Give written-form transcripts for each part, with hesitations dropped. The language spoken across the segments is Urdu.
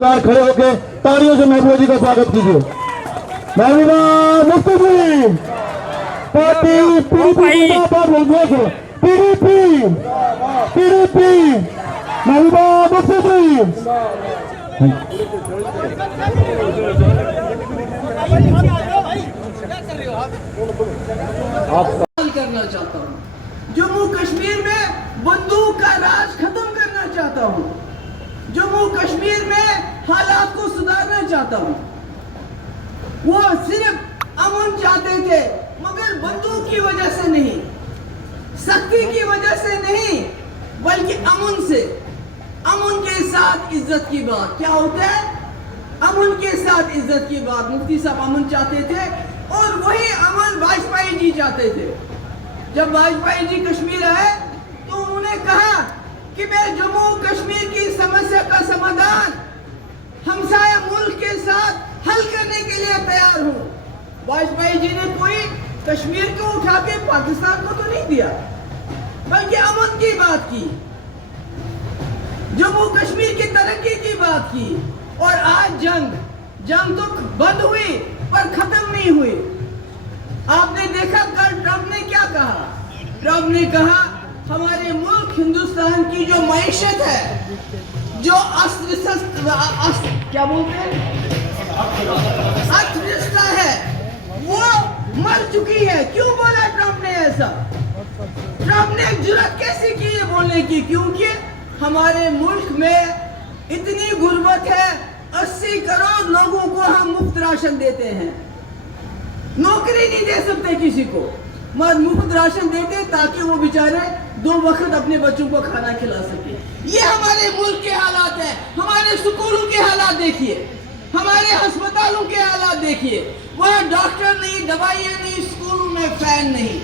کھڑے ہو کے تالیوں سے محبوبہ جی کا سواگت کیجیے. محبوبہ مفتی جی پارٹی PDP محبوبہ مفتی جی. کرنا چاہتا ہوں جموں کشمیر میں بندوق کا راج ختم کرنا چاہتا ہوں. جموں کشمیر میں حالات کو سدھارنا چاہتا ہوں. وہ صرف امن چاہتے تھے مگر بندوق کی وجہ سے نہیں, سختی کی وجہ سے نہیں, بلکہ امن سے. امن کے ساتھ عزت کی بات کیا ہوتا ہے؟ امن کے ساتھ عزت کی بات. مفتی صاحب امن چاہتے تھے اور وہی امن واجپئی جی چاہتے تھے. جب واجپئی جی کشمیر آئے تو انہوں نے کہا کہ میں جموں کشمیر کی سمسیا کا سمادھان ہمسایہ ملک کے ساتھ حل کرنے کے لیے تیار ہوں. واجپئی جی نے کوئی کشمیر کو اٹھا کے پاکستان کو تو نہیں دیا بلکہ امن کی بات کی, جموں کشمیر کی ترقی کی بات کی. اور آج جنگ تو بند ہوئی پر ختم نہیں ہوئی. آپ نے دیکھا کل ٹرمپ نے کیا کہا. ٹرمپ نے کہا ہمارے ملک ہندوستان کی جو معیشت ہے, جو کیا بولتے ہیں ارتھویوستھا ہے, وہ مر چکی ہے. کیوں بولا ٹرمپ نے ایسا؟ ٹرمپ نے جرأت کیسے کی ہے بولنے کی؟ کیونکہ ہمارے ملک میں اتنی غربت ہے, 80 کروڑ لوگوں کو ہم مفت راشن دیتے ہیں. نوکری نہیں دے سکتے کسی کو, مگر مفت راشن دیتے تاکہ وہ بیچارے 2 وقت اپنے بچوں کو کھانا کھلا سکے. یہ ہمارے ملک کے حالات ہیں. ہمارے سکولوں کے حالات دیکھیے, ہمارے ہسپتالوں کے حالات دیکھیے. وہاں ڈاکٹر نہیں, دوائیاں نہیں, سکولوں میں فین نہیں.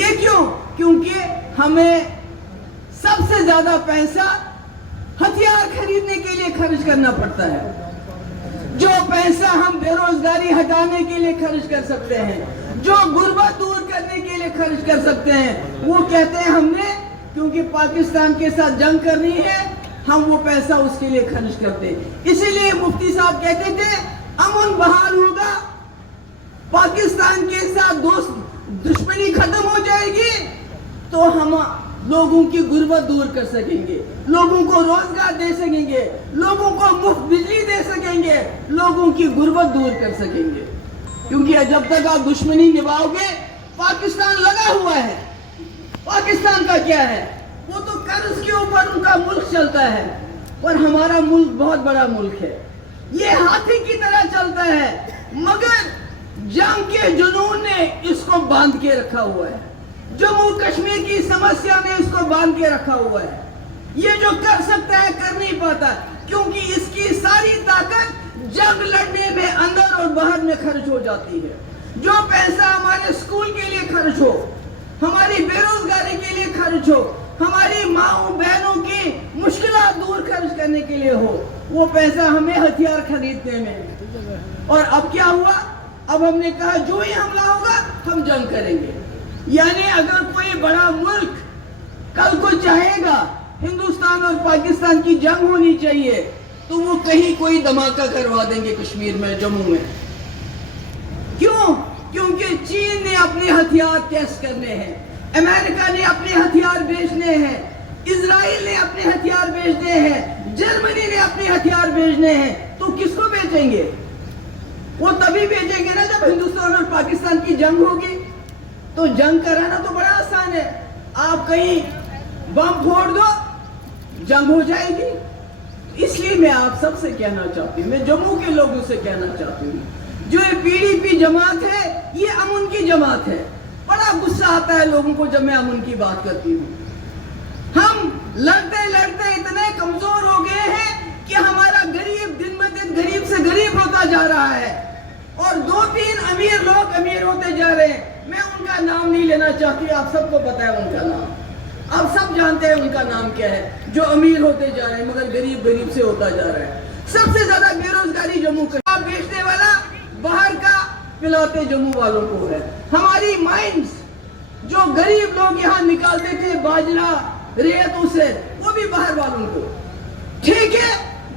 یہ کیوں؟ کیونکہ ہمیں سب سے زیادہ پیسہ ہتھیار خریدنے کے لیے خرچ کرنا پڑتا ہے. جو پیسہ ہم بے روزگاری ہٹانے کے لیے خرچ کر سکتے ہیں, جو غربت دور کرنے کے لیے خرچ کر سکتے ہیں, وہ کہتے ہیں ہم نے کیونکہ پاکستان کے ساتھ جنگ کرنی ہے ہم وہ پیسہ اس کے لیے خرچ کرتے ہیں. اسی لیے مفتی صاحب کہتے تھے امن بحال ہوگا, پاکستان کے ساتھ دشمنی ختم ہو جائے گی تو ہم لوگوں کی غربت دور کر سکیں گے, لوگوں کو روزگار دے سکیں گے, لوگوں کو مفت بجلی دے سکیں گے, لوگوں کی غربت دور کر سکیں گے. کیونکہ جب تک آپ دشمنی نبھاؤ گے, پاکستان لگا ہوا ہے. پاکستان کا کیا ہے؟ وہ تو قرض کے اوپر ان کا ملک چلتا ہے, اور ہمارا ملک بہت بڑا ملک ہے. یہ ہاتھی کی طرح چلتا ہے مگر جنگ کے جنون نے اس کو باندھ کے رکھا ہوا ہے. جموں کشمیر کی سمسیا نے اس کو باندھ کے رکھا ہوا ہے. یہ جو کر سکتا ہے کر نہیں پاتا کیونکہ اس کی ساری طاقت جنگ لڑنے میں اندر اور باہر میں خرچ ہو جاتی ہے. جو پیسہ ہمارے سکول کے لیے خرچ ہو, ہماری بے روزگاری کے لیے خرچ ہو, ہماری ماؤں بہنوں کی مشکلات دور خرچ کرنے کے لیے ہو, وہ پیسہ ہمیں ہتھیار خریدنے میں. اور اب کیا ہوا؟ اب ہم نے کہا جو ہی حملہ ہوگا ہم جنگ کریں گے. یعنی اگر کوئی بڑا ملک کل کو چاہے گا ہندوستان اور پاکستان کی جنگ ہونی چاہیے تو وہ کہیں کوئی دھماکہ کروا دیں گے کشمیر میں, جموں میں. کیوں؟ کیونکہ چین نے اپنے ہتھیار ٹیسٹ کرنے ہیں, امریکہ نے اپنے ہتھیار بیچنے ہیں, اسرائیل نے اپنے ہتھیار بیچنے ہیں, جرمنی نے اپنے ہتھیار بیچنے ہیں. تو کس کو بیچیں گے؟ وہ تبھی بیچیں گے نا جب ہندوستان اور پاکستان کی جنگ ہوگی. تو جنگ کرانا تو بڑا آسان ہے, آپ کہیں بم پھوڑ دو جنگ ہو جائے گی. اس لیے میں آپ سب سے کہنا چاہتی ہوں, میں جموں کے لوگوں سے کہنا چاہتی ہوں, جو یہ PDP جماعت ہے یہ امن کی جماعت ہے. بڑا غصہ آتا ہے لوگوں کو جب میں امن کی بات کرتی ہوں. ہم لڑتے لڑتے اتنے کمزور ہو گئے ہیں کہ ہمارا غریب دن بہ دن غریب سے غریب ہوتا جا رہا ہے, اور 2-3 امیر لوگ امیر ہوتے جا رہے ہیں. میں ان کا نام نہیں لینا چاہتی, آپ سب کو پتا ہے ان کا نام, آپ سب جانتے ہیں ان کا نام کیا ہے, جو امیر ہوتے جا رہے ہیں مگر غریب سے ہوتا جا رہا ہے. سب سے زیادہ بے روزگاری جموں کا, بیچنے والا باہر کا پلاتے جموں والوں کو ہے. ہماری مائنز جو غریب لوگ یہاں نکالتے تھے باجرہ ریتوں سے, وہ بھی باہر والوں کو. ٹھیک ہے